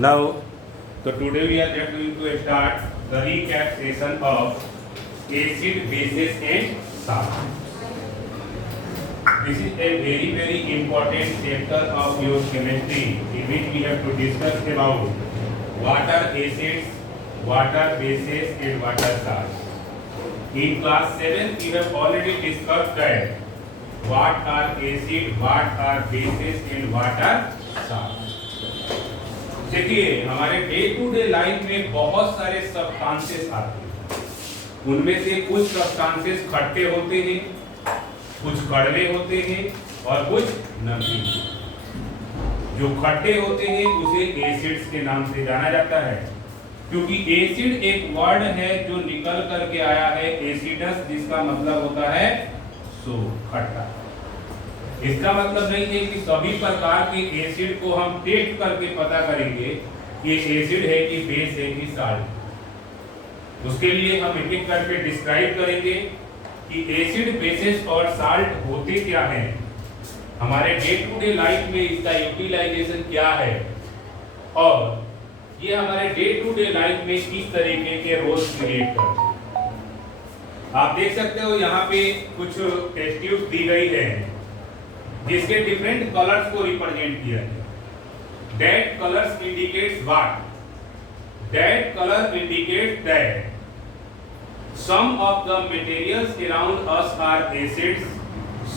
Now, so today we are just going to start the recap session of acid, bases and salt. This is a very important chapter of your chemistry in which we have to discuss about what are acids, what are bases and what are salts. In class 7 we have already discussed that what are acid, what are bases and what are salts. देखिए हमारे day to day life में बहुत सारे substances आते हैं, उनमें से कुछ सब्सटेंसेस खट्टे होते हैं, कुछ कड़वे होते हैं और कुछ नमकीन। जो खट्टे होते हैं उसे एसिड्स के नाम से जाना जाता है, क्योंकि एसिड एक वर्ड है जो निकल करके आया है एसिडस, जिसका मतलब होता है खट्टा। इसका मतलब नहीं है कि सभी प्रकार के एसिड को हम टेस्ट करके पता करेंगे कि एसिड है कि बेस है कि साल्ट। उसके लिए हम एक एक करके डिस्क्राइब करेंगे कि एसिड, बेसिस और साल्ट होते क्या हैं, हमारे डे टू डे लाइफ में इसका यूटिलाइजेशन क्या है और ये हमारे डे टू डे लाइफ में किस तरीके के रोल्स क्रिएट करते हैं। आप देख सकते हो यहाँ पे कुछ टेस्ट ट्यूब्स दी गई है जिसके डिफरेंट कलर्स को रिप्रेजेंट किया है। That colors indicates what? That color indicates that some of the materials around us are acids,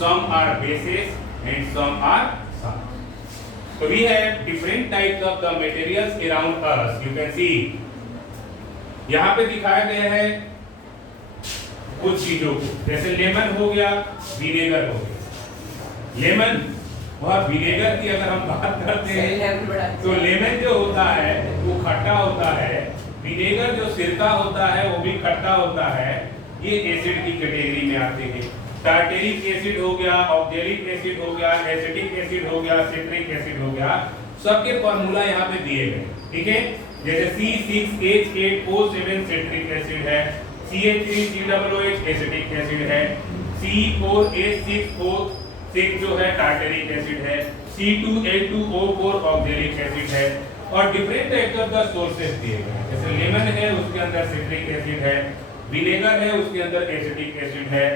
some are bases, and some are salts. So we have different types of the materials around us. You can see यहाँ पे दिखाया गया है कुछ चीजों को, जैसे lemon हो गया, विनेगर हो गया। लेमन और विनेगर की अगर हम बात करते हैं तो लेमन जो होता है वो खट्टा होता है, विनेगर जो सिरका होता है वो भी खट्टा होता है। ये एसिड की कैटेगरी में आते हैं। टार्टेरिक एसिड हो गया, ऑक्जेलिक एसिड हो गया, एसिटिक एसिड हो गया, सिट्रिक एसिड हो गया, सबके फार्मूला यहाँ पे दिए गए, ठीक है। जैसे C6H8O7 सिट्रिक एसिड है, CH3COOH एसिटिक एसिड है, C4H6O6 जो है टार्टेरिक एसिड है, C2H2O4 ऑक्जेलिक एसिड है और different types of the sources दिए गए हैं। जैसे लेमन है उसके अंदर सिट्रिक एसिड है, विनेगर है उसके अंदर एसिटिक एसिड है,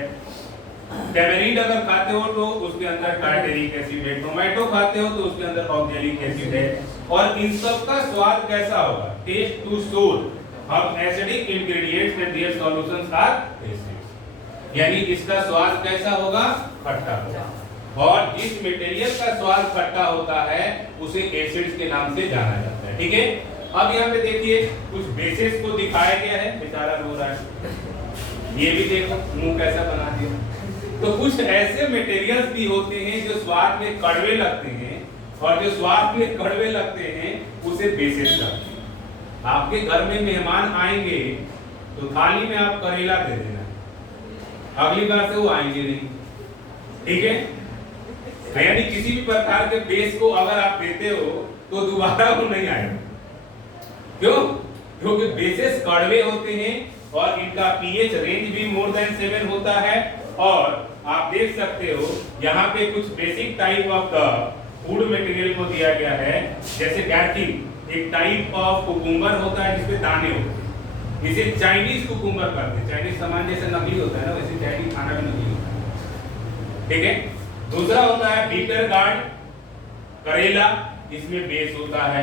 टैमरिंड अगर खाते हो तो उसके अंदर टार्टेरिक एसिड है, टोमेटो खाते हो तो उसके अंदर ऑक्जेलिक एसिड है। और इन सब का स्वाद कैसा होगा? Taste to sole of acidic ingredients and their solutions are acids, यानी इसका स्वाद कैसा होगा? खट्टा होगा। और जिस मटेरियल का स्वाद खट्टा होता है उसे एसिड्स के नाम से जाना जाता है, ठीक है। अब यहाँ पे देखिए कुछ बेसिस को दिखाया गया है, बेचारा रो रहा है, ये भी देखो मुंह कैसा बना दिया। तो कुछ ऐसे मटेरियल्स भी होते हैं जो स्वाद में कड़वे लगते हैं और जो स्वाद में कड़वे लगते हैं उसे बेसिस कहते हैं। आपके घर में मेहमान आएंगे तो थाली में आप करेला दे देना, अगली बार से वो आएंगे नहीं, ठीक है। यानी किसी भी प्रकार के बेस को अगर आप देते हो तो दोबारा वो नहीं आएगा। क्यों? क्योंकि बेसेस कड़वे होते हैं और इनका पीएच रेंज भी मोर देन 7 होता है। और आप देख सकते हो यहाँ पे कुछ basic type of the food material को दिया गया है, जैसे गैटिन एक टाइप ऑफ कुकुम्बर होता है जिसपे दाने होते हैं, इसे चाइनीज कुकुम्बर कहते हैं। चाइनीज सामान जैसे नकली होता है ना, वैसे चाइनीज खाना भी नकली होता है, ठीक है। दूसरा होता है बीटर गार्ड, करेला, इसमें बेस होता है।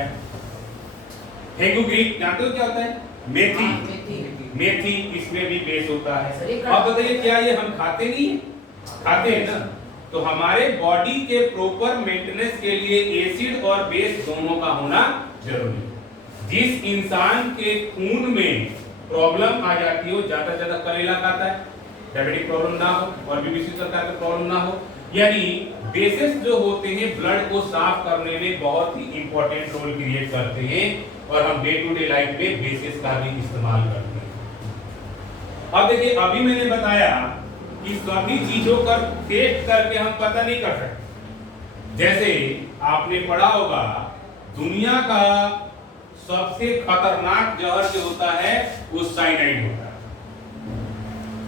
फेनुग्रीक जानते हो क्या होता है? मेथी, मेथी इसमें भी बेस होता है। अब बताइए क्या ये हम खाते नहीं है? खाते हैं ना। तो हमारे बॉडी के प्रॉपर मेंटेनेंस के लिए एसिड और बेस दोनों का होना जरूरी है। जिस इंसान के खून में प्रॉब्लम आ जाती हो, ज्यादा से ज्यादा करेला खाता है, डायबिटिक प्रॉब्लम ना हो और भी किसी प्रकार की प्रॉब्लम ना हो, यानी बेसिस जो होते हैं ब्लड को साफ करने में बहुत ही इंपॉर्टेंट रोल क्रिएट करते हैं और हम डे टू डे लाइफ में बेसिस का भी इस्तेमाल करते हैं। अब देखिए अभी मैंने बताया कि सभी चीजों का टेस्ट करके हम पता नहीं कर सकते। जैसे आपने पढ़ा होगा दुनिया का सबसे खतरनाक जहर जो होता है वो साइनाइड होता है।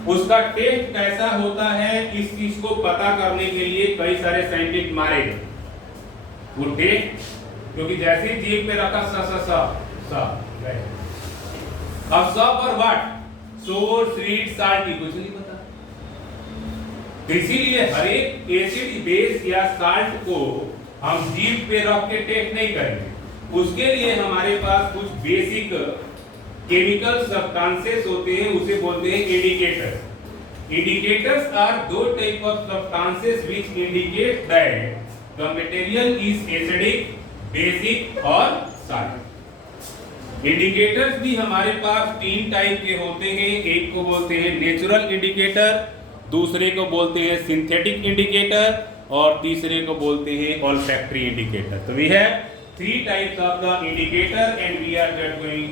उसका टेस्ट कैसा होता है इस चीज को पता करने के लिए कई सारे साइंटिस्ट मारे गए। वो टेस्ट क्योंकि जैसे ही जीभ पे रखा स स स स अब स पर व्हाट, सोर, स्वीट, साल्टी, कुछ नहीं पता। तो इसीलिए हर एक एसिड, बेस या साल्ट को हम जीभ पे रख के टेस्ट नहीं करेंगे। उसके लिए हमारे पास कुछ बेसिक केमिकल सब्सटेंसेस होते हैं, उसे बोलते हैं इंडिकेटर्स। इंडिकेटर्स आर दो type of substances which indicate that the material is acidic, basic और साल्ट। इंडिकेटर्स भी हमारे पास तीन टाइप के होते हैं। एक को बोलते हैं नेचुरल इंडिकेटर, दूसरे को बोलते हैं सिंथेटिक इंडिकेटर और तीसरे को बोलते हैं ऑल्फैक्टरी इंडिकेटर। तो we have three types of the indicator and we are just going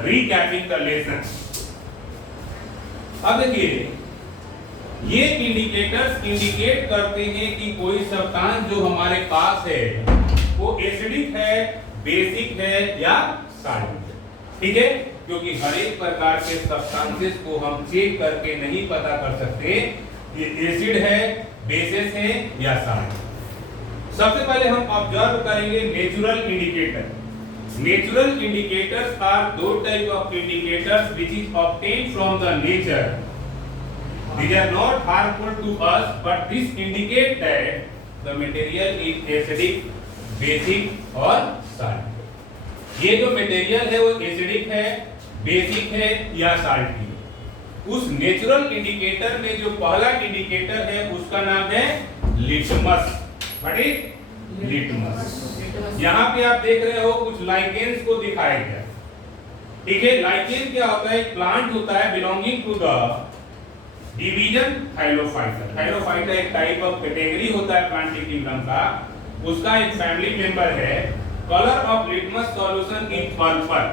recapping the lesson. अब देखिए, ये इंडिकेटर्स इंडिकेट करते हैं कि कोई सब्सटेंस जो हमारे पास है वो एसिडिक है, बेसिक है या साल्ट है। ठीक है, क्योंकि हर एक प्रकार के सब्सटेंसेस को हम चेक करके नहीं पता कर सकते कि एसिड है, बेसिस है या साल्ट। सबसे पहले हम ऑब्जर्व करेंगे natural indicator. Natural indicators are दो type of indicators which is obtained from the nature. These are not harmful to us, but this indicate that the material is acidic, basic और salt। ये जो material है वो acidic है, basic है या salty है। उस नेचुरल इंडिकेटर में जो पहला इंडिकेटर है उसका नाम है लिटमस। What is litmus? यहाँ पे आप देख रहे हो कुछ लाइकेंस को दिखाया गया। ठीक है, लाइकेन क्या होता है? एक प्लांट होता है बिलोंगिंग टू द डिवीजन थाइलोफाइटा। थाइलोफाइटा एक टाइप ऑफ कैटेगरी होता है प्लांट किंगडम का, उसका एक फैमिली मेंबर है। Colour of litmus solution is purple.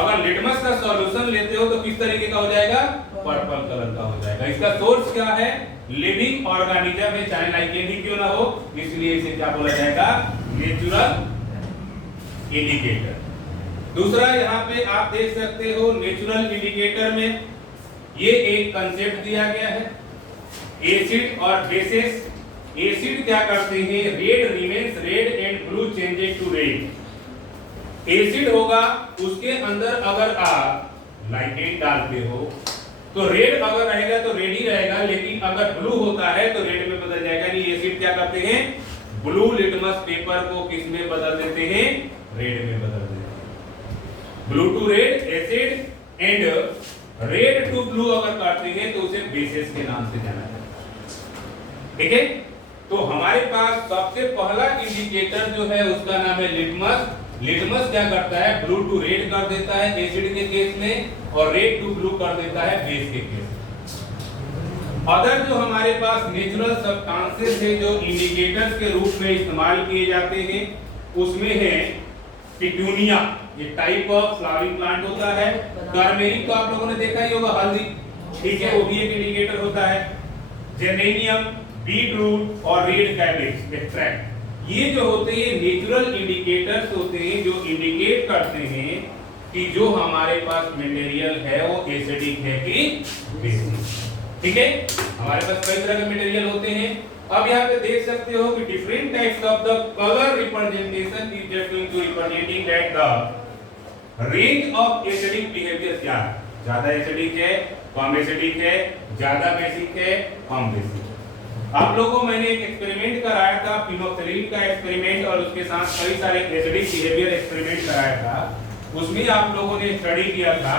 अगर लिटमस का सॉल्यूशन लेते हो तो किस तरीके का हो जाएगा? पर्पल कलर का हो जाएगा। इसका सोर्स क्या है? लिविंग ऑर्गेनिज्म है, चाहे लाइकेन ही क्यों ना हो, इसलिए इसे क्या बोला जाएगा? Natural indicator. दूसरा यहाँ पे आप देख सकते हो नेचुरल इंडिकेटर में ये एक कंसेप्ट दिया गया है, एसिड और बेसिस। एसिड क्या करते हैं? Red remains red and blue changes to red. Acid होगा, उसके अंदर अगर आप लाइकेन डालते हो तो रेड अगर रहेगा तो रेड ही रहेगा, लेकिन अगर ब्लू होता है तो रेड में बदल जाएगा। नहीं, एसिड क्या करते हैं? ब्लू लिटमस पेपर को किस में बदल देते हैं? रेड में बदल देते हैं। Blue to red acid and red to blue अगर करते हैं तो उसे बेसिस के नाम से जाना जाता है। ठीक है, तो हमारे पास सबसे पहला इंडिकेटर जो है उसका नाम है लिटमस। लिटमस क्या करता है? ब्लू टू रेड कर देता है एसिड के केस में और रेड टू ब्लू कर देता है बेस के केस में। अदर जो हमारे पास नेचुरल सब्सटेंसेस है जो इंडिकेटर्स के रूप में इस्तेमाल किए जाते हैं उसमें है पिटूनिया, ये टाइप ऑफ फ्लावरिंग प्लांट होता है। टर्मेरिक तो आप लोगों ने देखा ही होगा, हल्दी, ठीक है, वो भी एक इंडिकेटर होता है। जेरेनियम, बीटरूट और रेड कैबेज एक्सट्रैक्ट, ये जो होते हैं नेचुरल इंडिकेटर्स होते हैं जो इंडिकेट करते हैं कि जो हमारे पास मटेरियल है वो एसिडिक है कि बेसिक। ठीक है, हमारे पास कई तरह के मटेरियल होते हैं। अब यहाँ पे देख सकते हो कि different types of the colour representation is just going to representing that the range of acidic behaviour क्या है। ज्यादा एसिडिक है, कम एसिडिक है, ज्यादा बेसिक है, कम बेसिक है। आप लोगों को मैंने एक एक्सपेरिमेंट कराया था, फिनोक्सिलिन का एक्सपेरिमेंट, और उसके साथ कई सारे एसिडिक बिहेवियर एक्सपेरिमेंट कराया था। उसमें आप लोगों ने स्टडी किया था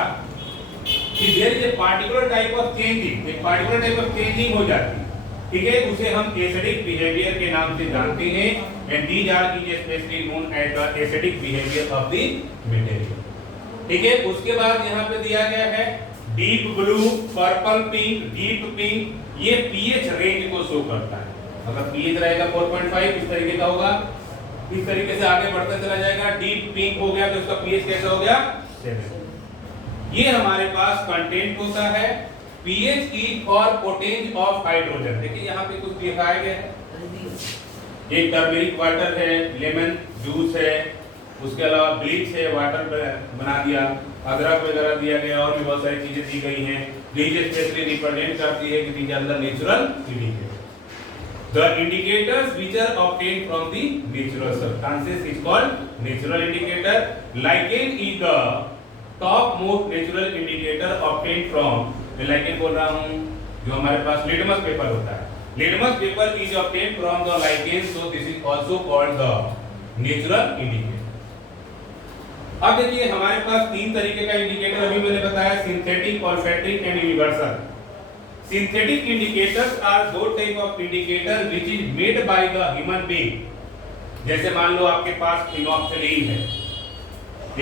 कि there is a particular type of changing, एक पार्टिकुलर टाइप ऑफ चेंजिंग हो जाती है। ठीक है, उसे हम एसिडिक बिहेवियर के नाम से जानते हैं and these are is specially known as the acidic behaviour of the material. ठीक है, उसके बाद यहाँ पे दिया गया है deep blue, purple pink, deep pink, ये पीएच रेंज को शो करता है। अगर पीएच रहेगा 4.5 इस तरीके का होगा, इस तरीके से आगे बढ़ता चला जाएगा। डीप पिंक हो गया तो उसका पीएच कैसा हो गया? 7। ये हमारे पास कंटेंट होता है। PH is for potenz of hydrogen. देखिए यहाँ पे कुछ दिखाया गया है, एक टर्मरिक वाटर है, लेमन जूस है, उसके अलावा ब्लीच है, वाटर बना दिया, अदरक वगैरह दिया गया, और भी बहुत सारी चीजें दी गई हैं। ब्लीच स्पेशली रिप्रेजेंट करती है कि these are the natural indicator. The indicators which are obtained from the natural substances is called natural indicator. Lichen is the top most natural indicator obtained from, मैं lichen बोल रहा हूँ जो हमारे पास litmus paper होता है. Litmus paper is obtained from the lichen, so this is also called the natural indicator. अब देखिए हमारे पास तीन तरीके का इंडिकेटर अभी मैंने बताया, synthetic, olfactic and universal. Synthetic indicators are those type of indicator which is made by the human being. जैसे मान लो आपके पास फिनोक्सिलीन है,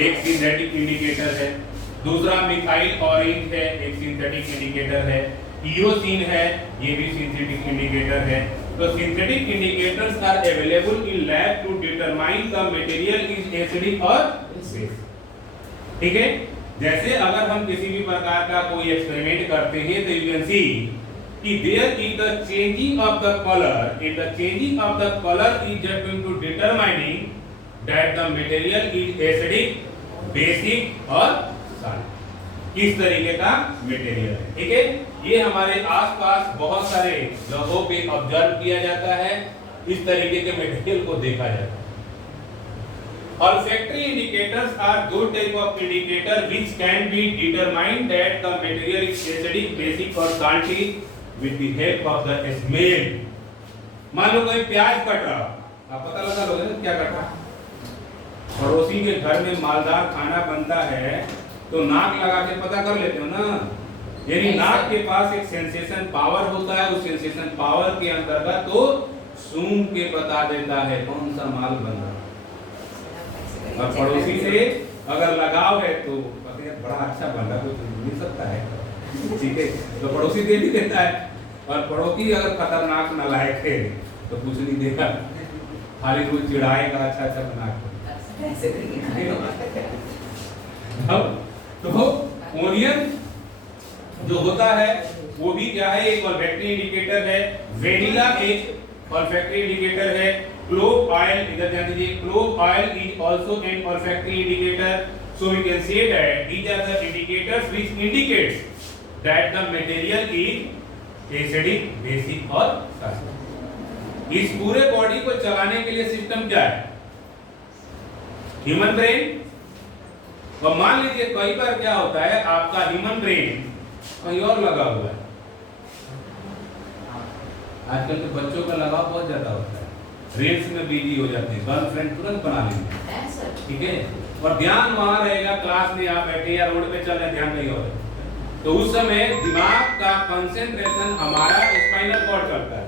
एक सिंथेटिक इंडिकेटर है. दूसरा मिथाइल ऑरेंज है, एक सिंथेटिक इंडिकेटर है. ईओसिन है, ये भी सिंथेटिक इंडिकेटर है. तो synthetic indicators are available in lab to determine the material is acidic और बेसिक. ठीक है. जैसे अगर हम किसी भी प्रकार का कोई एक्सपेरिमेंट करते हैं तो यू कैन सी कि there is the changing of the colour, in the changing of the colour is just going to determining that the material is acidic, basic और सॉलिड. किस तरीके का मटेरियल है. ठीक है. ये हमारे आसपास बहुत सारे जगहों पे ऑब्जर्व किया जाता है, इस तरीके के मटेरियल को देखा जाता है. Olfactory indicators are those type of indicator which can be determined that the material is acidic, basic or salty with the help of the smell. मान लो कोई प्याज कट रहा, आप पता लगा लोगे ना क्या कट रहा. पड़ोसी के घर में मालदार खाना बनता है तो नाक लगा के पता कर लेते हो ना. यानी नाक के पास एक सेंसेशन पावर होता है, उस सेंसेशन पावर के अंतर्गत तो सूंघ के बता देता है कौन सा माल बन रहा है. और पड़ोसी से अगर लगाव है तो कहते हैं बड़ा अच्छा बन रहा है, कोई मिल सकता है. ठीक है. तो पड़ोसी दे भी देता है. और पड़ोसी अगर खतरनाक नालायक है तो कुछ नहीं देगा, खाली कुछ चिढ़ाएगा अच्छा अच्छा बना के. तो ओनियन जो होता है वो भी क्या है, एक ऑल्फैक्टरी इंडिकेटर है. वेनिला एक ऑल्फैक्टरी इंडिकेटर है. क्लोव ऑयल, इधर ध्यान दीजिए, clove oil is also an olfactory indicator. So we can say that these are the indicators which indicates that the material is acidic, basic और solid. इस पूरे body को चलाने के लिए सिस्टम क्या है? Human brain. और मान लीजिए कई बार क्या होता है, आपका ह्यूमन ब्रेन कहीं और लगा हुआ है. आजकल के बच्चों का लगाव बहुत ज्यादा होता है, रील्स में बिजी हो जाते हैं, गर्लफ्रेंड तुरंत बना लेंगे. ठीक है. और ध्यान वहां रहेगा, क्लास में आप बैठे या रोड पे चल रहे, ध्यान नहीं हो रहा. तो उस समय दिमाग का कंसंट्रेशन हमारा स्पाइनल कॉर्ड करता है.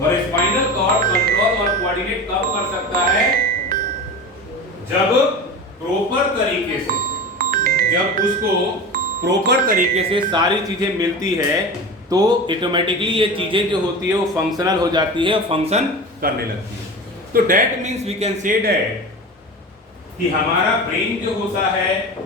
और स्पाइनल कॉर्ड कंट्रोल और कोऑर्डिनेट कब कर सकता है? जब प्रॉपर तरीके से, जब उसको प्रॉपर तरीके से सारी चीजें मिलती है तो ऑटोमेटिकली ये चीजें जो होती है वो फंक्शनल हो जाती है, फंक्शन करने लगती है. तो that means we can say that कि हमारा ब्रेन जो होता है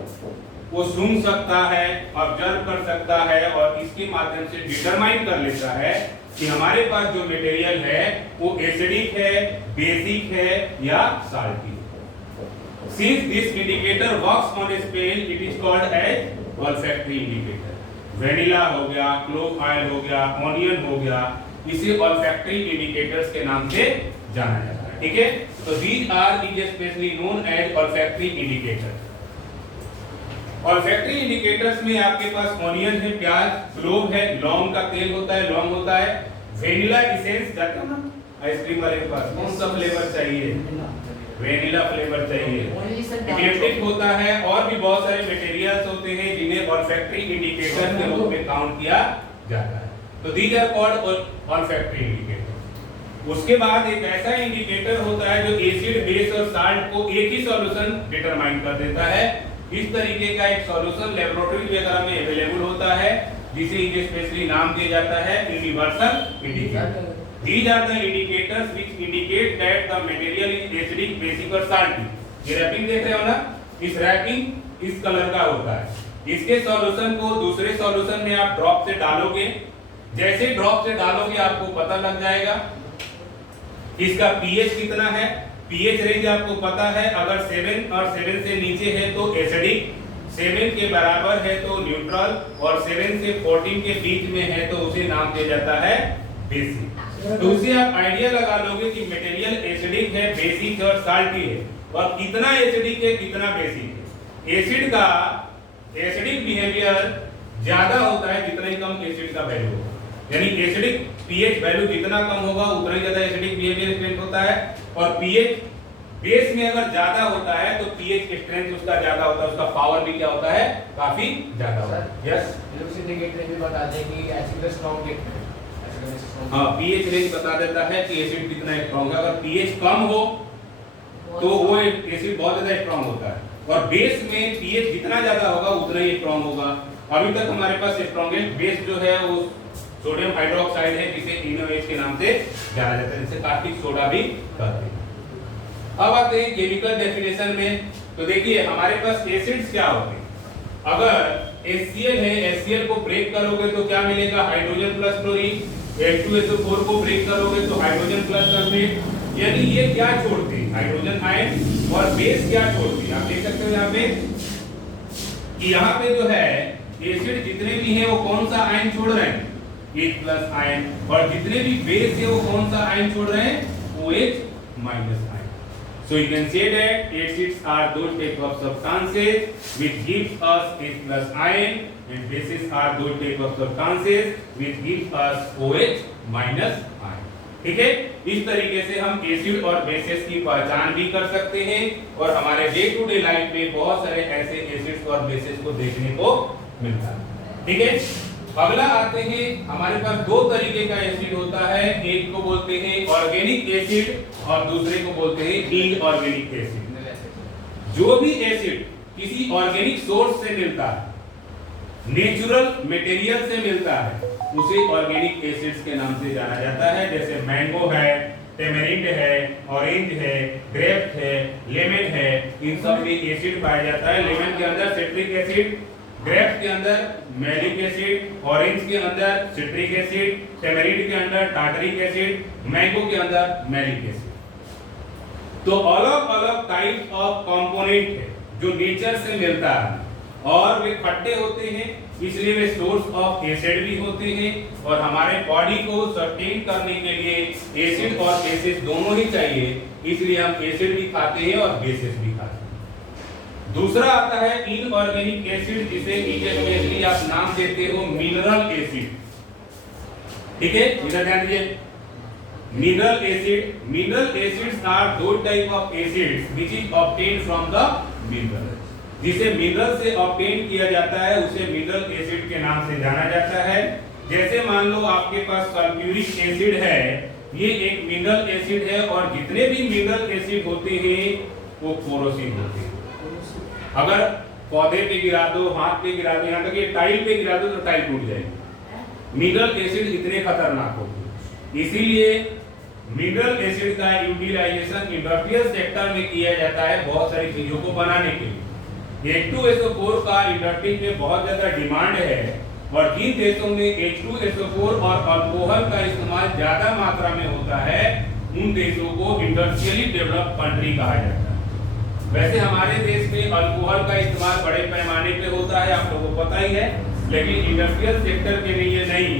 वो सुन सकता है, ऑब्जर्व कर सकता है और इसके माध्यम से डिटरमाइन कर लेता है कि हमारे पास जो मटेरियल है वो एसिडिक है, बेसिक है या salty. Since this indicator works on a scale, it is called as olfactory indicator. Vanilla हो गया, क्लोव ऑयल हो गया, ऑनियन हो गया, इसे olfactory indicators के नाम से जाना जाता है. ठीक है. तो these are is especially known as olfactory indicators. olfactory indicators में आपके पास ऑनियन है, प्याज, क्लोव है, लौंग का तेल होता है, लौंग होता है, वेनिला एसेंस जाता है ना आइसक्रीम वाले के पास, कौन सा फ्लेवर चाहिए? वेनिला फ्लेवर चाहिए. इक्लिप्टिक होता है और भी बहुत सारे मटेरियल्स होते हैं जिन्हें ऑल्फैक्टरी इंडिकेटर के रूप में काउंट किया जाता है. तो these are called olfactory indicator. उसके बाद एक ऐसा इंडिकेटर होता है जो एसिड, बेस और साल्ट को एक ही सॉल्यूशन डिटरमाइन कर देता है. इस तरीके का एक सॉल्यूशन लेबोरेटरी वगैरह में अवेलेबल होता है जिसे स्पेशली नाम दिया जाता है universal indicator. These are the indicators which indicate that the material is acidic, basic और salty. ये रैपिंग देख रहे हो ना, इस रैपिंग इस कलर का होता है. इसके सॉल्यूशन को दूसरे सॉल्यूशन में आप ड्रॉप से डालोगे, जैसे ड्रॉप से डालोगे आपको पता लग जाएगा इसका पीएच कितना है. पीएच रेंज आपको पता है, अगर 7 और 7 से नीचे है तो एसिडिक, 7 के बराबर है तो न्यूट्रल और 7 से 14 के बीच में है तो उसे नाम दिया जाता है बेसिक. तो उससे आप आइडिया लगा लोगे कि मटेरियल एसिडिक है, बेसिक है और साल्टी है, और कितना एसिडिक है कितना बेसिक है। एसिड का एसिडिक बिहेवियर ज्यादा होता है जितना ही कम एसिड का वैल्यू होगा, यानी एसिडिक पीएच वैल्यू जितना कम होगा उतना ही ज्यादा एसिडिक बिहेवियर स्ट्रेंथ होता है, और पीएच बेस में अगर ज्यादा होता है तो पीएच स्ट्रेंथ उसका ज्यादा होता है, उसका पावर भी क्या होता है, काफी ज्यादा होता है। यस, एसिडिक रेंज बता दें कि एसिड स्ट्रांग कितना है। हाँ, पीएच रेंज बता देता है कि एसिड कितना स्ट्रांग है। अगर पीएच कम हो तो वो एसिड बहुत ज्यादा स्ट्रांग होता है, और बेस में पीएच जितना ज्यादा होगा उतना ही स्ट्रांग होगा। अभी तक हमारे पास स्ट्रांगेस्ट बेस जो है वो सोडियम हाइड्रोक्साइड है, जिसे NaOH के नाम से जाना जाता है, जिसे कास्टिक सोडा भी कहते हैं। अब आते हैं केमिकल डेफिनेशन में। तो देखिए हमारे पास एसिड्स क्या होते हैं। अगर HCl है, HCl को ब्रेक करोगे तो क्या मिलेगा, हाइड्रोजन प्लस क्लोरीन। H2SO4 को ब्रेक करोगे तो हाइड्रोजन प्लस सल्फेट। यानी ये क्या छोड़ते हैं, हाइड्रोजन आयन, और बेस क्या छोड़ते हैं। आप देख सकते हो यहाँ पे कि यहाँ पे जो है एसिड जितने भी हैं वो कौन सा आयन छोड़ रहे हैं, H+ आयन, और जितने भी बेस है वो कौन सा आयन छोड़ रहे हैं, OH- ion. So you can say that acids are those type of substances which gives us H+ ion, and bases are those type of substances which gives us OH- ion. ठीक है, इस तरीके से हम acid और bases की पहचान भी कर सकते हैं, और हमारे डे टू डे लाइफ में बहुत सारे ऐसे एसिड्स और बेसेस को देखने को मिलता है। ठीक है, अगला आते हैं, हमारे पास दो तरीके का एसिड होता है, एक को बोलते हैं ऑर्गेनिक एसिड और दूसरे को बोलते हैं इनऑर्गेनिक एसिड। जो भी एसिड किसी ऑर्गेनिक सोर्स से मिलता है, नेचुरल मटेरियल से मिलता है, उसे ऑर्गेनिक एसिड्स के नाम से जाना जाता है। जैसे मैंगो है, टेमेरिंड है, ऑरेंज है, ग्रेप है, लेमन है, इन सब में एसिड पाया जाता है। लेमन के अंदर सिट्रिक एसिड, ग्रेप्स के अंदर मैलिक एसिड, ऑरेंज के अंदर सिट्रिक एसिड, टेमेरिंड के अंदर टार्टरिक एसिड, मैंगो के अंदर मैलिक एसिड। तो अलग अलग टाइप ऑफ कंपोनेंट है जो नेचर से मिलता है, और वे खट्टे होते हैं, इसलिए वे सोर्स ऑफ एसिड भी होते हैं, और हमारे बॉडी को सस्टेन करने के लिए एसिड और बेसिस दोनों ही चाहिए, इसलिए हम एसिड भी खाते हैं और बेसिस भी खाते हैं। दूसरा आता है इनऑर्गेनिक एसिड, जिसे इनऑर्गेनिकली आप नाम देते हो मिनरल एसिड। ठीक है, इधर ध्यान दीजिए, mineral acid. Mineral acids are दो type of acids which is obtained from the mineral. जिसे मिनरल से ऑब्टेन किया जाता है उसे मिनरल एसिड के नाम से जाना जाता है। जैसे मान लो आपके पास सल्फ्यूरिक एसिड है, ये एक मिनरल एसिड है, और जितने भी मिनरल एसिड होते हैं वो कोरोसिव होते हैं। अगर पौधे पे गिरा दो, हाथ पे गिरा दो, यहाँ तक ये टाइल पे गिरा दो तो टाइल टूट जाएगी। मिनरल एसिड इतने खतरनाक होते हैं, इसीलिए मिनरल एसिड का यूटिलाइजेशन इंडस्ट्रियल सेक्टर में किया जाता है बहुत सारी चीजों को बनाने के लिए। H2SO4 का इंडस्ट्री में बहुत ज्यादा डिमांड है, और जिन देशों में H2SO4 और अल्कोहल का इस्तेमाल ज्यादा मात्रा में होता है उन देशों को इंडस्ट्रियली डेवलप्ड कंट्री कहा जाता है। वैसे हमारे देश में अल्कोहल का इस्तेमाल बड़े पैमाने पे होता है, आप लोगों को पता ही है, लेकिन इंडस्ट्रियल सेक्टर के लिए नहीं,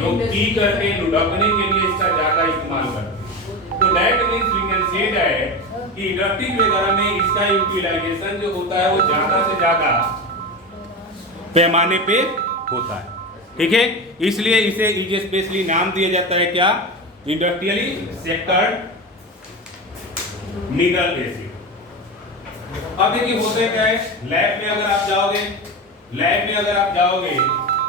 लोग पी करके लुढ़कने के लिए इसका ज्यादा इस्तेमाल करते हैं। तो that means we can say that कि इंडस्ट्री वगैरह में इसका यूटिलाइजेशन जो होता है वो ज्यादा से ज्यादा पैमाने पे होता है। ठीक है, इसलिए इसे इज स्पेशली नाम दिया जाता है क्या, इंडस्ट्रियली सेक्टर मिनरल एसिड। अब देखिए होता क्या है, लैब में अगर आप जाओगे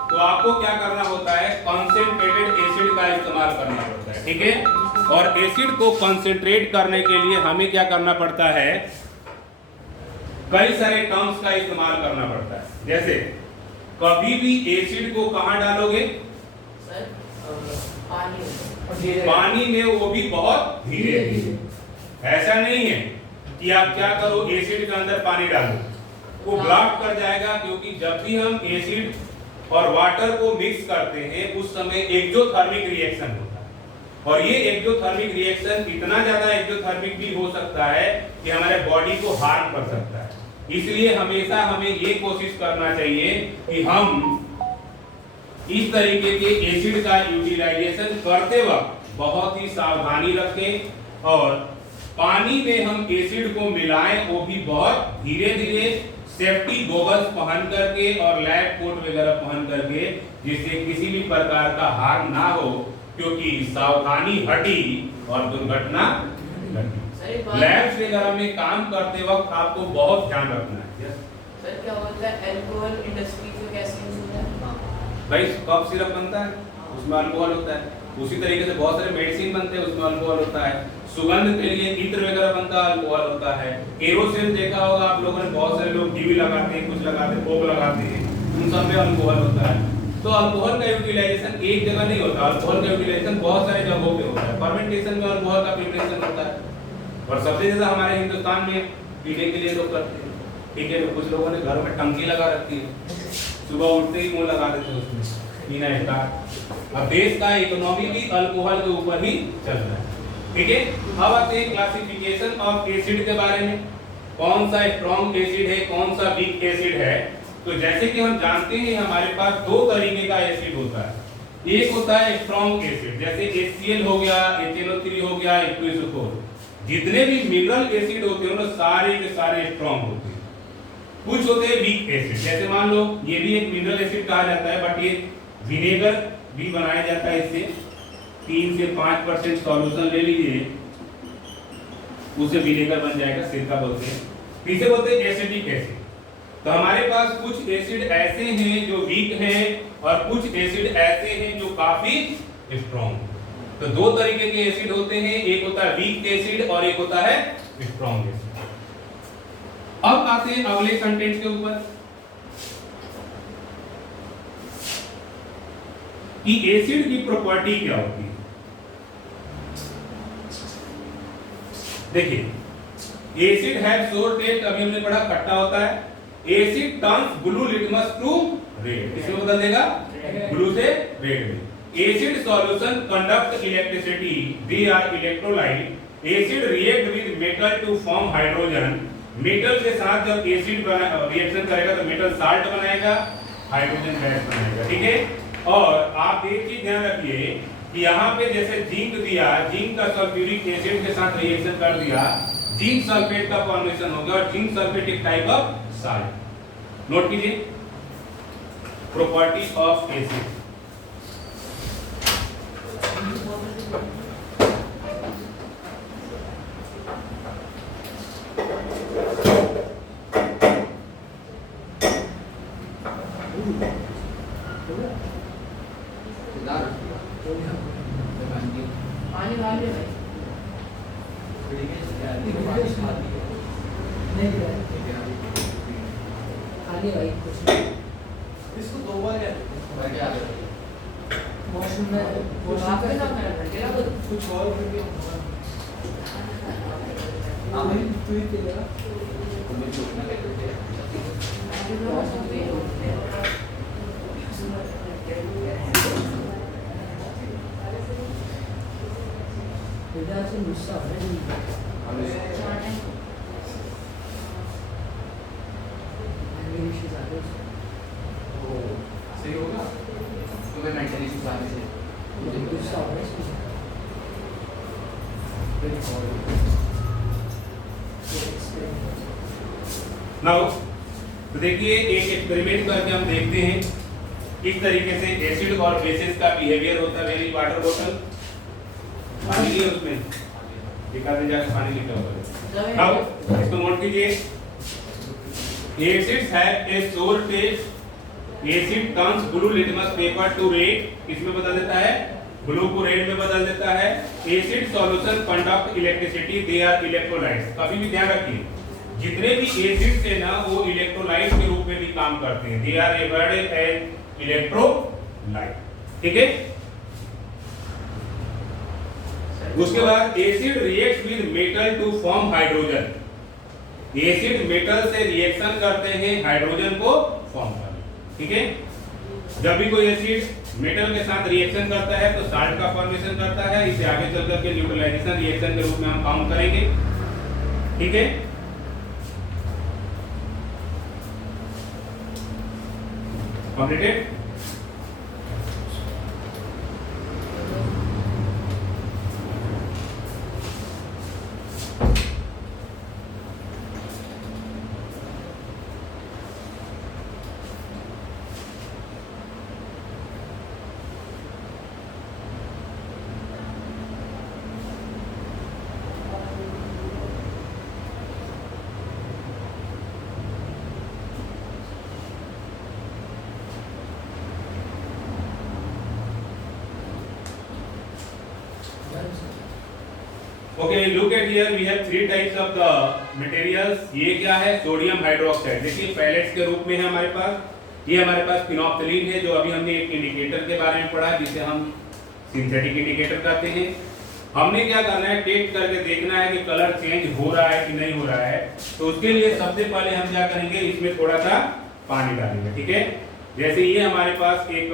तो आपको क्या करना होता है, कंसंट्रेटेड एसिड का इस्तेमाल करना पड़ता है। ठीक है, और एसिड को कंसंट्रेट करने के लिए हमें क्या करना पड़ता है, कई सारे टर्म्स का इस्तेमाल करना पड़ता है। जैसे कभी भी एसिड को कहां डालोगे, पानी में, वो भी बहुत धीरे धीरे। ऐसा नहीं है कि आप क्या करो एसिड के अंदर पानी डालो, वो ब्लॉक कर जाएगा, क्योंकि जब भी हम एसिड और वाटर को मिक्स करते हैं उस समय एक्सोथर्मिक रिएक्शन होता है, और ये एक्सोथर्मिक रिएक्शन इतना ज्यादा एक्सोथर्मिक भी हो सकता है कि हमारे बॉडी को हार्म कर सकता है। इसलिए हमेशा हमें ये कोशिश करना चाहिए कि हम इस तरीके के एसिड का यूटिलाइजेशन करते वक्त बहुत ही सावधानी रखें और पानी में हम एसिड को मिलाएं वो भी बहुत धीरे धीरे सेफ्टी गोगल्स पहन करके और लैब कोट वगैरह पहन करके, जिससे किसी भी प्रकार का हार्म ना हो, क्योंकि सावधानी हटी और दुर्घटना घटी। लैब्स वगैरह में काम करते वक्त आपको बहुत ध्यान रखना है। सर क्या होता है अल्कोहल इंडस्ट्री में कैसे यूज होता है? भाई कफ सिरप बनता है उसमें अल्कोहल होता है, उसी तरीके से बहुत सारे मेडिसिन बनते हैं उसमें अल्कोहल होता है, सुगंध के लिए इत्र वगैरह बनता है अल्कोहल होता है, केरोसिन देखा होगा आप लोगों ने, बहुत सारे लोग टीवी लगाते हैं, कुछ लगाते हैं, कोक लगाते हैं, उन सब में अल्कोहल होता है। तो अल्कोहल का यूटिलाइजेशन एक जगह नहीं होता, अल्कोहल का यूटिलाइजेशन बहुत सारे जगहों पे होता है। फर्मेंटेशन में अल्कोहल का प्रिपरेशन होता है और सबसे ज्यादा हमारे हिंदुस्तान में पीने के लिए लोग करते हैं। ठीक है, तो कुछ लोगों ने घर में टंकी लगा रखी है, सुबह उठते ही मुंह लगा देते हैं उसमें पीना स्टार्ट। अब देश का इकोनॉमी भी अल्कोहल के ऊपर ही चल रहा है। ठीक है, अब आते हैं क्लासिफिकेशन ऑफ एसिड के बारे में, कौन सा स्ट्रॉन्ग एसिड है, कौन सा वीक एसिड है। तो जैसे कि हम जानते हैं हमारे पास दो तरीके का एसिड होता है। एक होता है स्ट्रॉन्ग एसिड, जैसे HCl हो गया, HNO3 हो गया, H2SO4। जितने भी मिनरल एसिड होते हैं वो सारे के सारे स्ट्रॉन्ग होते हैं। कुछ होते हैं वीक एसिड, जैसे मान लो ये भी एक मिनरल एसिड कहा जाता है, बट ये विनेगर भी बनाया जाता है इससे। 3 से 5% सॉल्यूशन ले लीजिए, उसे विनेगर बन जाएगा, सिरका बोलते हैं। इसे बोलते हैं एसिडिक एसिड। तो हमारे पास कुछ एसिड ऐसे हैं जो वीक हैं और कुछ एसिड ऐसे हैं जो काफी स्ट्रॉन्ग। तो दो तरीके के एसिड होते हैं, एक होता है वीक एसिड और एक होता है स्ट्रॉन्ग एसिड। अब आते हैं अगले कंटेंट के ऊपर कि एसिड की प्रॉपर्टी क्या होती है। देखिए, एसिड हैव सोर टेस्ट, अभी हमने पढ़ा खट्टा होता है। Acid turns blue litmus to red, इसमें बदल देगा ब्लू से रेड में। Acid solution conduct electricity, they are electrolyte. Acid react with metal to form hydrogen. Metal के साथ जब एसिड रिएक्शन करेगा तो मेटल साल्ट बनाएगा, हाइड्रोजन गैस बनाएगा। ठीक है, और आप एक चीज ध्यान रखिए कि यहाँ पे जैसे जिंक दिया, जिंक का सल्फ्यूरिक एसिड के साथ रिएक्शन कर दिया, जिंक सल्फेट का फॉर्मेशन हो गया और जिंक सल्फेट एक टाइप ऑफ साल्ट। नोट कीजिए प्रॉपर्टी ऑफ एसिड। पानी डाल दे भाई। खाली भाई कुछ नहीं। इसको दो बार क्या वॉशरूम में वॉशरूम पे ना अकेला कुछ और करके हमें तू ही तेरा तुम्हें छोड़ना लेके बेटा से गुस्सा है सही होगा तुम्हें मेंटली सुधारने से गुस्सा हो रहा नाउ तो देखिए एक एक्सपेरिमेंट करके हम देखते हैं किस तरीके से एसिड और बेसिस का बिहेवियर होता है। मेरी वाटर बोतल पानी नहीं है उसमें, एक आदमी जाकर पानी लेके आओगे। नाउ इसको नोट कीजिए, एसिड्स हैव ए सोर test. Acid turns blue litmus paper two red, इसमें बदल देता है, ब्लू को रेड में बदल देता है। Acid solution conduct electricity, they are electrolytes. कभी भी ध्यान रखिए जितने भी एसिड्स है ना वो इलेक्ट्रोलाइट के रूप में भी काम करते हैं, they are regarded as electrolyte. ठीक है, उसके बाद acid react with metal to form hydrogen. Acid metal से रिएक्शन करते हैं हाइड्रोजन को फॉर्म करने। ठीक है, जब भी कोई एसिड मेटल के साथ रिएक्शन करता है तो साल्ट का फॉर्मेशन करता है, इसे आगे चल करके न्यूट्रलाइजेशन रिएक्शन के रूप में हम काउंट करेंगे। ठीक है, completed. Okay, look at here. We have three types of the materials. ये क्या है? Sodium hydroxide. देखिए पैलेट्स के रूप में है हमारे पास. ये हमारे पास फिनोप्थलीन है, जो अभी हमने एक इंडिकेटर के बारे में पढ़ा है, जिसे हम सिंथेटिक इंडिकेटर कहते हैं. हमने क्या करना है? टेस्ट करके देखना है कि कलर चेंज हो रहा है कि नहीं हो रहा है. तो उसके लिए सबसे पहले हम क्या करेंगे? इसमें थोड़ा सा पानी डालेंगे. ठीक है. जैसे ये हमारे पास एक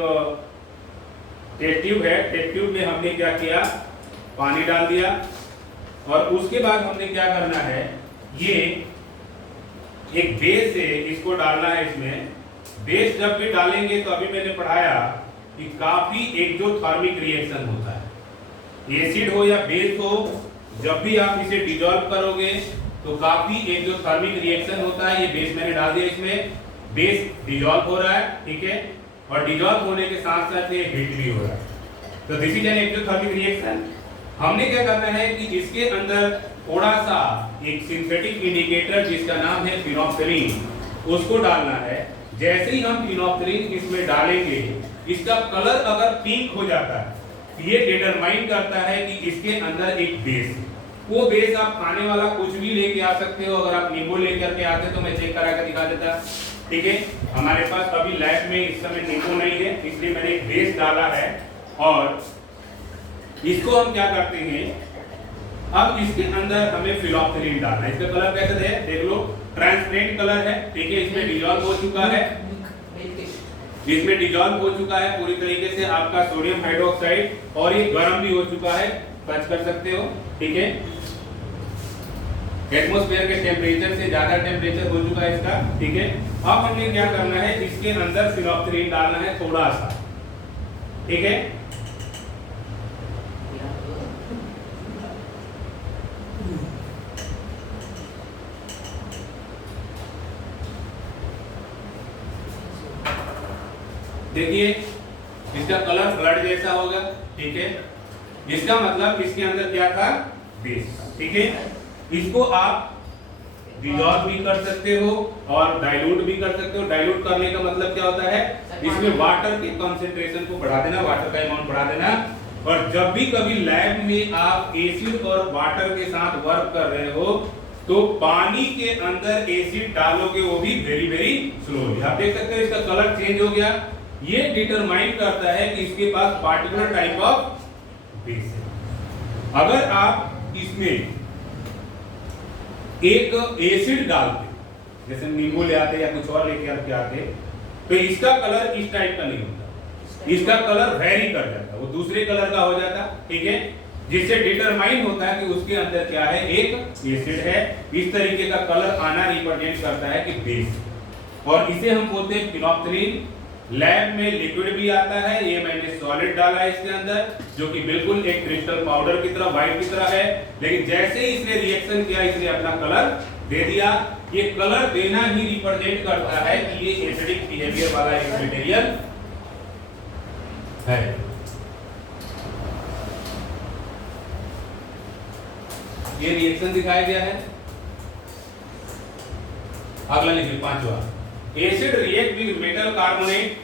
टेस्ट ट्यूब है. टेस्ट ट्यूब में हमने क्या किया? पानी डाल दिया. और उसके बाद हमने क्या करना है? ये एक बेस है, इसको डालना है. इसमें बेस जब भी डालेंगे तो अभी मैंने पढ़ाया कि काफी एक्सोथर्मिक रिएक्शन होता है. एसिड हो या बेस हो, जब भी आप इसे डिसॉल्व करोगे तो काफी एक्सोथर्मिक रिएक्शन होता है. ये बेस मैंने डाल दिया. इसमें बेस डिसॉल्व हो रहा है. ठीक है. और डिसॉल्व होने के साथ साथ ये हीट भी हो रहा है. तो this is an exothermic reaction. हमने क्या करना है कि इसके अंदर थोड़ा सा एक सिंथेटिक इंडिकेटर जिसका नाम है फिनोप्थलीन, उसको डालना है. जैसे ही हम फिनोप्थलीन इसमें डालेंगे, इसका कलर अगर पिंक हो जाता है, ये डिटरमाइन करता है कि इसके अंदर एक बेस है. वो बेस आप खाने वाला कुछ भी लेके आ सकते हो. अगर आप नींबू लेकर के आते तो मैं चेक करा कर दिखा देता. ठीक है. हमारे पास अभी लैब में इस समय नींबू नहीं है, इसलिए मैंने एक बेस डाला है. और इसको हम क्या करते हैं? अब इसके अंदर हमें फिनोप्थलीन डालना है. इसका कलर कैसे है? देख लो, ट्रांसपेरेंट कलर है. ठीक है. इसमें डिसॉल्व हो चुका है. इसमें डिसॉल्व हो चुका है पूरी तरीके से आपका सोडियम हाइड्रोक्साइड, और ये गर्म भी हो चुका है. टच कर सकते हो. ठीक है. एटमॉस्फेयर के टेम्परेचर से ज्यादा टेम्परेचर हो चुका है इसका. ठीक है. अब हमें क्या करना है? इसके अंदर फिनोप्थलीन डालना है थोड़ा सा. ठीक है. देखिए इसका कलर ब्लड जैसा होगा. ठीक है. इसका मतलब इसके अंदर क्या था? बेस. ठीक है. इसको आप डिसॉल्व भी कर सकते हो और डाइल्यूट भी कर सकते हो. डाइल्यूट करने का मतलब क्या होता है? इसमें वाटर के कंसंट्रेशन को बढ़ा देना, वाटर का अमाउंट बढ़ा देना. और जब भी कभी लैब में आप एसिड और वाटर के साथ वर्क कर रहे हो तो पानी के अंदर एसिड डालोगे, वो भी वेरी वेरी स्लोली. आप देख सकते हो इसका कलर चेंज हो गया. ये डिटरमाइन करता है कि इसके पास पार्टिकुलर टाइप ऑफ बेस है. अगर आप इसमें एक एसिड डालते, जैसे नींबू ले आते या कुछ और लेके आते, तो इसका कलर इस टाइप का नहीं होता. इसका कलर वेरी कर जाता, वो दूसरे कलर का हो जाता. ठीक है. जिससे डिटरमाइन होता है कि उसके अंदर क्या है? एक एसिड है. इस तरीके का कलर आना रिप्रेजेंट करता है कि बेस. और इसे हम बोलते हैं फिनोप्थलीन. लैब में लिक्विड भी आता है. ये मैंने सॉलिड डाला है इसके अंदर, जो कि बिल्कुल एक क्रिस्टल पाउडर की तरह, व्हाइट की तरह है. लेकिन जैसे ही इसने रिएक्शन किया, इसने अपना कलर दे दिया. ये कलर देना ही रिप्रेजेंट करता है कि ये एसिडिक बिहेवियर वाला एक मटेरियल है. ये रिएक्शन दिखाया गया है. अगला लिखिए, पांचवा. Acid react with metal carbonate.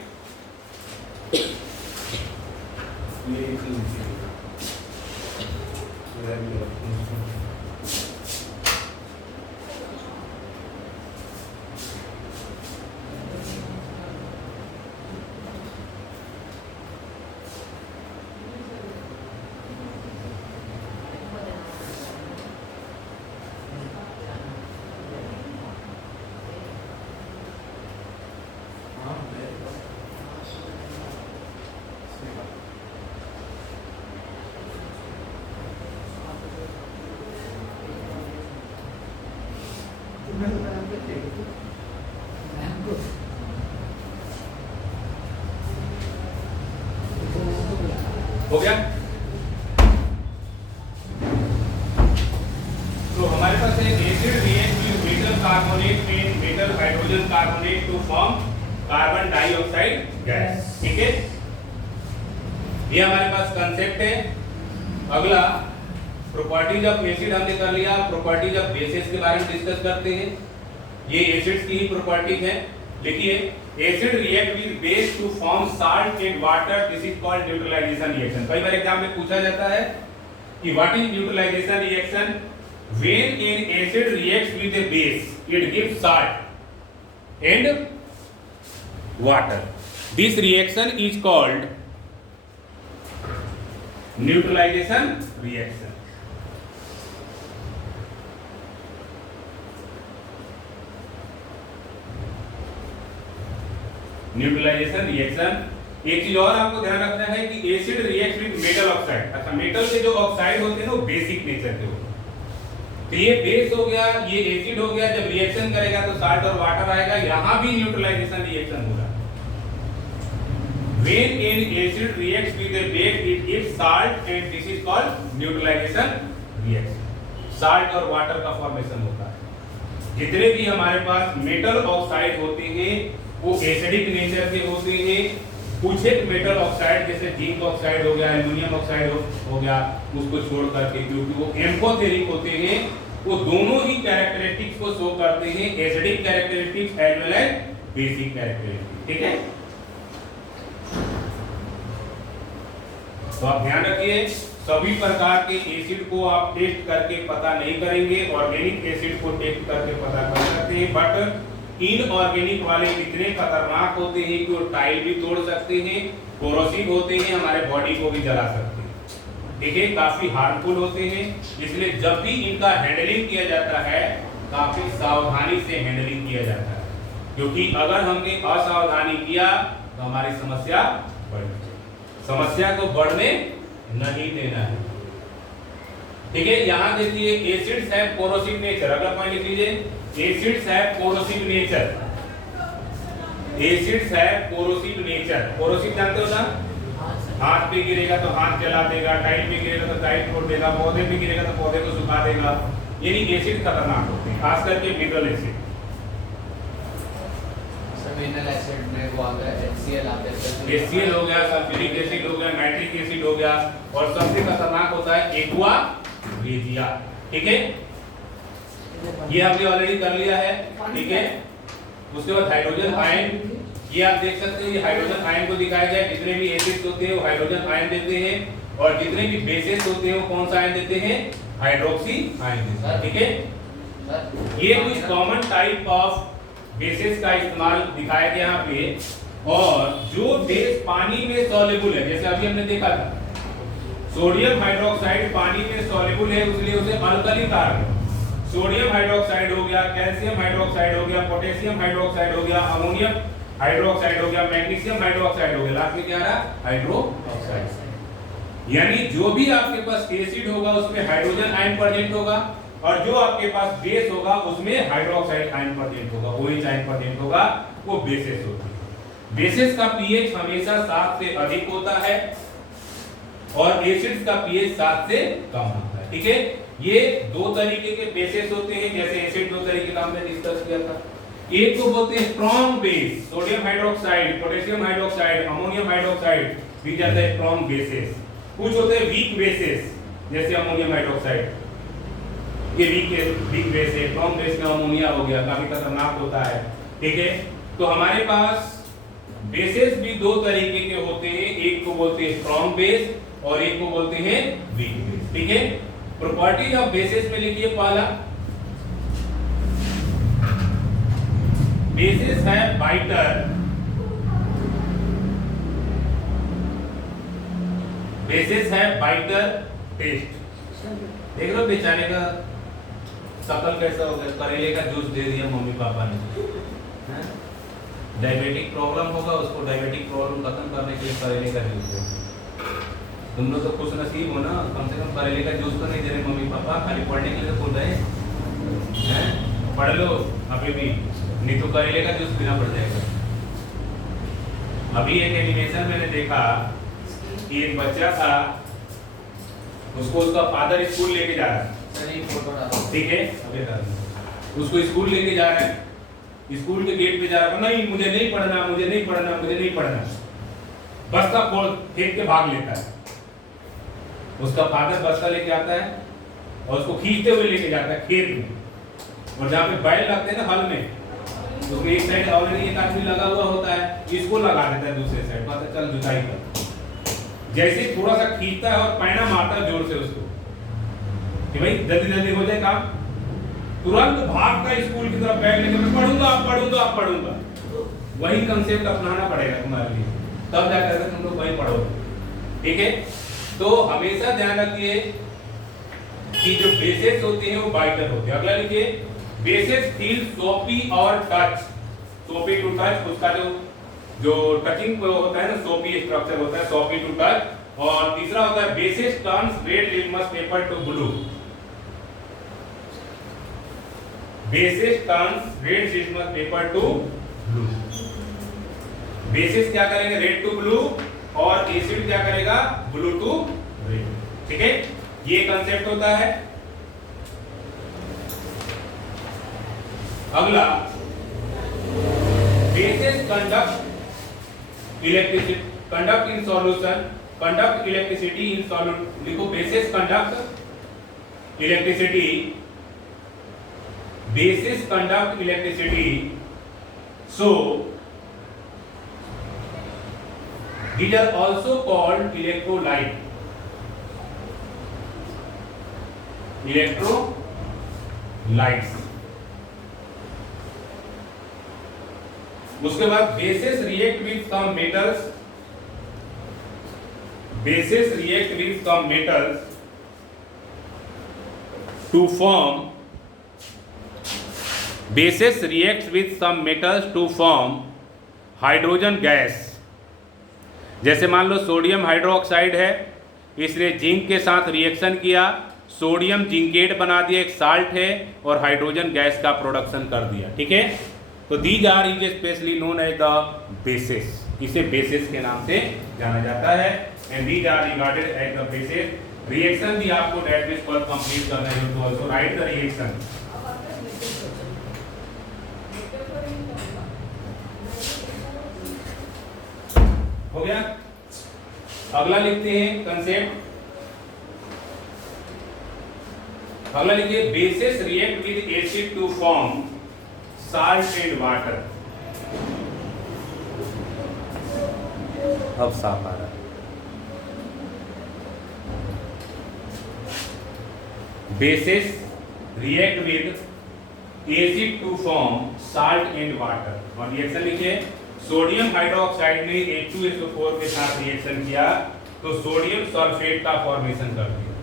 हो गया. तो हमारे पास एक acid react with metal carbonate में metal hydrogen carbonate to form carbon dioxide gas. ठीक है. ये हमारे पास कंसेप्ट है. अगला प्रॉपर्टीज ऑफ एसिड हमने कर लिया. प्रॉपर्टीज ऑफ बेसिस के बारे में डिस्कस करते हैं. ये एसिड्स की ही प्रॉपर्टीज है. लिखिए, acid react with base to form salt and water. This is called neutralisation reaction. कई बार एग्जाम में पूछा जाता है कि what is neutralisation reaction? When an acid reacts with a base it gives salt and water. This reaction is called neutralisation reaction. Neutralisation reaction. एक चीज और आपको ध्यान रखना है कि acid react with metal oxide. अच्छा, मेटल के जो ऑक्साइड होते हैं ना वो बेसिक नेचर के होते हैं. तो ये बेस हो गया, ये एसिड हो गया. जब रिएक्शन करेगा तो साल्ट और वाटर आएगा. यहां भी न्यूट्रलाइजेशन रिएक्शन होगा. When an acid reacts with a base, it gives salt and this is called neutralization reaction. Salt और वाटर का फॉर्मेशन होता है. जितने भी हमारे पास मेटल ऑक्साइड होते हैं वो एसिडिक नेचर के होते हैं. कुछ एक मेटल ऑक्साइड जैसे जिंक ऑक्साइड हो गया, एल्युमिनियम ऑक्साइड हो गया, उसको छोड़ करके क्योंकि वो एम्फोथेरिक होते हैं, वो दोनों ही कैरेक्टरिस्टिक्स को शो करते हैं, acidic characteristics as well as basic characteristics. ठीक है, तो आप ध्यान रखिए सभी प्रकार के एसिड को आप टेस्ट करके पता नहीं करेंगे. ऑर्गेनिक एसिड को टेस्ट करके पता कर सकते हैं, बट इनऑर्गेनिक वाले इतने खतरनाक होते हैं कि वो टाइल भी तोड़ सकते हैं, कोरोसिव होते हैं, हमारे बॉडी को भी जला सकते हैं. ठीक है, काफी हार्मफुल होते हैं. इसलिए जब भी इनका हैंडलिंग किया जाता है काफी सावधानी से हैंडलिंग किया जाता है, क्योंकि अगर हमने असावधानी किया तो हमारी समस्या बढ़ जाएगी. समस्या को बढ़ने नहीं देना है. ठीक है, यहां देखिए एसिड्स हैव कोरोसिव नेचर. अगला पॉइंट लिख लीजिए, acids have corrosive nature. Acids have corrosive nature. Corrosive जानते हो ना? हाथ पे गिरेगा तो हाथ जला देगा, टाइल पे गिरेगा तो टाइल तोड़ देगा, पौधे पे गिरेगा तो पौधे को सुखा देगा. यानी एसिड खतरनाक होते हैं, खास करके मिनरल एसिड. मिनरल एसिड में वो आ गया HCl आता है. HCl हो गया, सल्फ्यूरिक एसिड हो गया, नाइट्रिक एसिड हो गया, और सबसे खतरनाक होता है एक्वा रेजिया. ठीक है, ये हमने ऑलरेडी कर लिया है. ठीक है, उसके बाद हाइड्रोजन आयन. ये आप देख सकते हैं, ये हाइड्रोजन आयन को दिखाया गया. जितने भी एसिड्स होते हैं वो हाइड्रोजन आयन देते हैं, और जितने भी बेसेस होते हैं वो कौन सा आयन देते हैं? हाइड्रोक्सी आयन देते हैं. ठीक है, ये कुछ कॉमन टाइप ऑफ बेसेस का इस्तेमाल दिखाया गया यहाँ पे. और जो बेस पानी में सॉल्युबल है, जैसे अभी हमने देखा था सोडियम हाइड्रोक्साइड पानी में सॉल्युबल है, इसलिए उसे अल्कली कहा गया. सोडियम हाइड्रोक्साइड हो गया, कैल्शियम हाइड्रोक्साइड हो गया, पोटेशियम हाइड्रोक्साइड हो गया, अमोनियम हाइड्रोक्साइड हो गया, मैग्नीशियम हाइड्रोक्साइड हो गया. लास्ट में क्या रहा? हाइड्रोक्साइड. यानी जो भी आपके पास एसिड होगा उसमें हाइड्रोजन आयन प्रेजेंट होगा, और जो आपके पास बेस होगा उसमें हाइड्रोक्साइड आयन प्रेजेंट होगा, OH आयन प्रेजेंट होगा. वो बेसेस होती है. बेसेस का पीएच हमेशा 7 से अधिक होता है और एसिड्स का पीएच 7 से कम होता है. ठीक है, ये दो तरीके के बेसेस होते हैं. जैसे एसिड दो तरीके का हमने डिस्कस किया था. एक को बोलते हैं strong base, sodium hydroxide, potassium hydroxide, ammonium hydroxide, these are the strong bases. कुछ होते हैं वीक बेसेस, जैसे अमोनियम हाइड्रोक्साइड. ये वीक बेस है. स्ट्रॉन्ग बेस में अमोनिया हो गया, काफी खतरनाक होता है. ठीक है, तो हमारे पास बेसेस भी दो तरीके के होते हैं. एक को बोलते हैं स्ट्रॉन्ग बेस और एक को बोलते हैं वीक बेस. ठीक है, प्रॉपर्टीज ऑफ बेसेस में लिखिए पहला, बेसेस है बाइटर. बेसेस है बाइटर टेस्ट. देख लो बेचारे का शकल कैसा हो गया, करेले का जूस दे दिया मम्मी पापा ने. डायबिटिक प्रॉब्लम होगा, उसको डायबिटिक प्रॉब्लम खत्म करने के लिए करेले का जूस दे. तुम लोग तो खुश नसीब हो ना, कम से कम करेले का जूस तो नहीं दे रहे मम्मी पापा, खाली पढ़ने के लिए तो बोल रहे हैं. पढ़ लो अभी भी, नहीं तो करेले का जूस पीना पड़ जाएगा. अभी एक एनिमेशन मैंने देखा कि एक बच्चा था, उसको उसका फादर स्कूल लेके जा रहा है. ठीक है, उसको स्कूल लेके जा रहा है. स्कूल के गेट पे जा रहा है, नहीं मुझे नहीं पढ़ना, मुझे नहीं पढ़ना, मुझे नहीं पढ़ना. बस्ता खोल फेंक के भाग लेता है. उसका फादर बस्ता लेके आता है और उसको खींचते हुए लेके जाता है खेत में. और जहाँ पे बैल लगते हैं ना हल में, तो एक साइड ऑलरेडी एक आदमी लगा हुआ होता है, इसको लगा देता है दूसरे साइड. पता चल जुताई कर. जैसे थोड़ा सा खींचता है और पैना मारता है जोर से उसको, कि भाई जल्दी जल्दी हो जाए काम, तुरंत भागता स्कूल की तरफ बैग लेके मैं पढ़ूंगा। वही कंसेप्ट अपनाना पड़ेगा तुम्हारे लिए, तब जाकर तुम लोग वही पढ़ोगे। ठीक है, तो हमेशा ध्यान रखिए कि जो बेसेस होते हैं वो बाइटर होते हैं। अगला लिखिए, बेसेस फील सोपी और टच, सोपी टू टच, उसका जो टचिंग होता है ना, सोपी स्ट्रक्चर होता है, सोपी टू टच। और तीसरा होता है basis turns red litmus paper two blue, basis turns red litmus paper two blue. Basis क्या करेंगे, रेड टू ब्लू, और एसिड क्या करेगा, ब्लू टू रेड। ठीक है, ये कंसेप्ट होता है। अगला, basis conduct electricity, conduct in solution, conduct electricity in solute. लिखो, basis conduct electricity, basis conduct electricity, so these are also called electrolyte, electrolytes। उसके बाद bases react with some metals, bases react with some metals to form, bases react with some metals to form hydrogen gas. जैसे मान लो sodium hydroxide है, इसने zinc के साथ reaction किया, sodium zincate बना दिया, एक साल्ट है, और हाइड्रोजन गैस का प्रोडक्शन कर दिया। ठीक है, तो these are is specially known as the bases, इसे बेसिस के नाम से जाना जाता है। And these are regarded as the bases. Reaction भी आपको डेट मींस पर कंप्लीट करना है, तो आल्सो राइट द रिएक्शन। हो गया, अगला लिखते हैं कंसेप्ट। अगला लिखिए, bases react with acid to form salt and water. अब साफ आ रहा है। Bases react with acid to form salt and water, और रिएक्शन लिखिए, सोडियम हाइड्रोक्साइड ने H2SO4 के साथ रिएक्शन किया तो सोडियम सल्फेट का फॉर्मेशन कर दिया।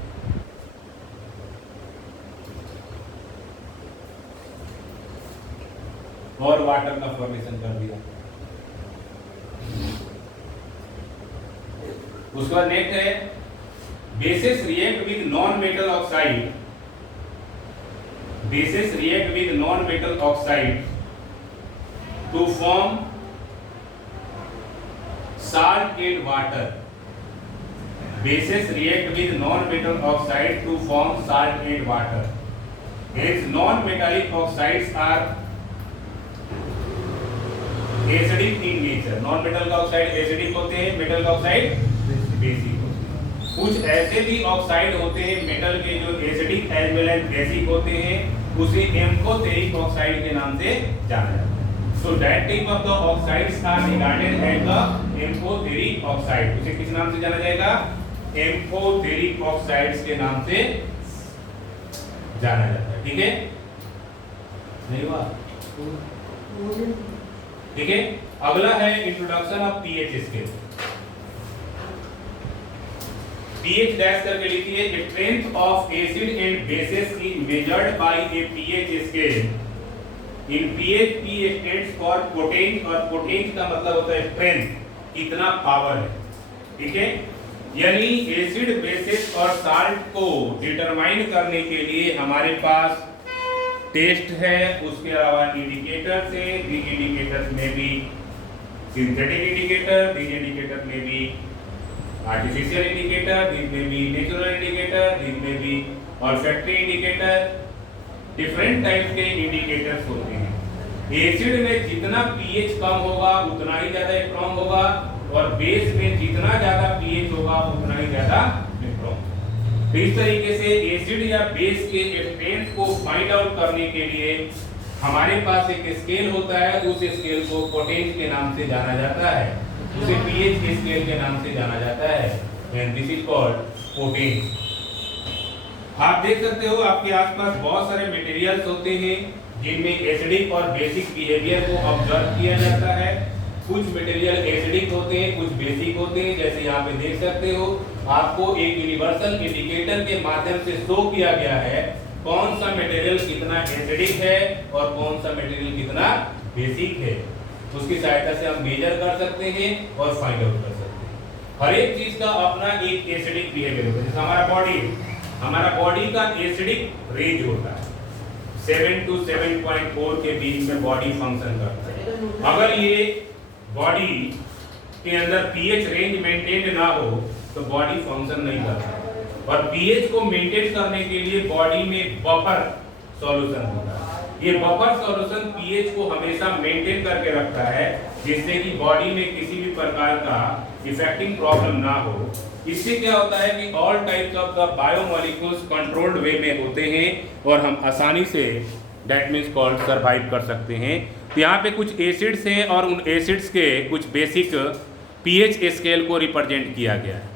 और वाटर का फॉर्मेशन कर दिया। उसके बाद नेक्स्ट है, bases react with non metal oxide, bases react with non metal oxide to form salt and water, bases react with non-metal oxide to form salt and water. Hence non-metallic oxides are acidic in nature. non-metal का oxide acidic होते हैं, metal का oxide basic होते हैं। कुछ ऐसे भी oxide होते हैं मेटल के जो acidic as well as basic होते हैं, उसे एम्फोटेरिक ऑक्साइड के नाम से जाना जाता है। So that type of the oxides are regarded as the amphoteric oxide. उसे किस नाम से जाना जाएगा, एम्फोटेरिक ऑक्साइड्स के नाम से जाना जाता है। ठीक है, नहीं हुआ? ठीक है, अगला है introduction of pH scale. PH dash करके लिखिए, strength of acid and bases is measured by A pH scale. In pH P stands for potence, और पोटेंस का मतलब होता है स्ट्रेंथ, कितना पावर है। ठीक है, यानी एसिड बेसिस और साल्ट को डिटरमाइन करने के लिए हमारे पास टेस्ट है, उसके अलावा इंडिकेटर्स है। these indicators may be synthetic indicator, these indicators may be artificial indicator, these may be natural indicator, these may be olfactory indicator। Different type के इंडिकेटर्स होते हैं। एसिड में जितना पीएच कम होगा उतना ही ज्यादा स्ट्रांग होगा, और बेस में जितना ज्यादा पीएच होगा उतना ही ज्यादा स्ट्रांग। तो इस तरीके से एसिड या बेस के स्ट्रेंथ को फाइंड आउट करने के लिए हमारे पास एक स्केल होता है, उस स्केल को पोटेंस के नाम से जाना जाता है, उसे पीएच स्केल के नाम से जाना जाता है, and this is called potence. आप देख सकते हो आपके आसपास बहुत सारे मटेरियल्स होते हैं जिनमें एसिडिक और बेसिक बिहेवियर को ऑब्जर्व किया जाता है। कुछ मटेरियल एसिडिक होते हैं, कुछ बेसिक होते हैं। जैसे यहाँ पे देख सकते हो आपको एक यूनिवर्सल इंडिकेटर के माध्यम से शो किया गया है कौन सा मटेरियल कितना एसिडिक है और कौन सा मटेरियल कितना बेसिक है। उसकी सहायता से हम मेजर कर सकते हैं और फाइंड आउट कर सकते हैं। हर एक चीज का अपना एक एसिडिक बिहेवियर होता है। जैसे हमारा बॉडी का एसिडिक रेंज होता है 7 to 7.4 के बीच में बॉडी फंक्शन करता है। अगर ये बॉडी के अंदर पीएच रेंज मेंटेन ना हो तो बॉडी फंक्शन नहीं करता। और पीएच को मेंटेन करने के लिए बॉडी में बफर सॉल्यूशन होता है। ये बफर सॉल्यूशन पीएच को हमेशा मेंटेन करके रखता है जिससे कि बॉडी में किसी भी प्रकार का इफेक्टिंग प्रॉब्लम ना हो। इससे क्या होता है कि all types of the biomolecules controlled way में होते हैं और हम आसानी say that means called survive कर सकते हैं। तो यहाँ पे कुछ एसिड्स हैं और उन एसिड्स के कुछ बेसिक पीएच स्केल को रिप्रेजेंट किया गया है।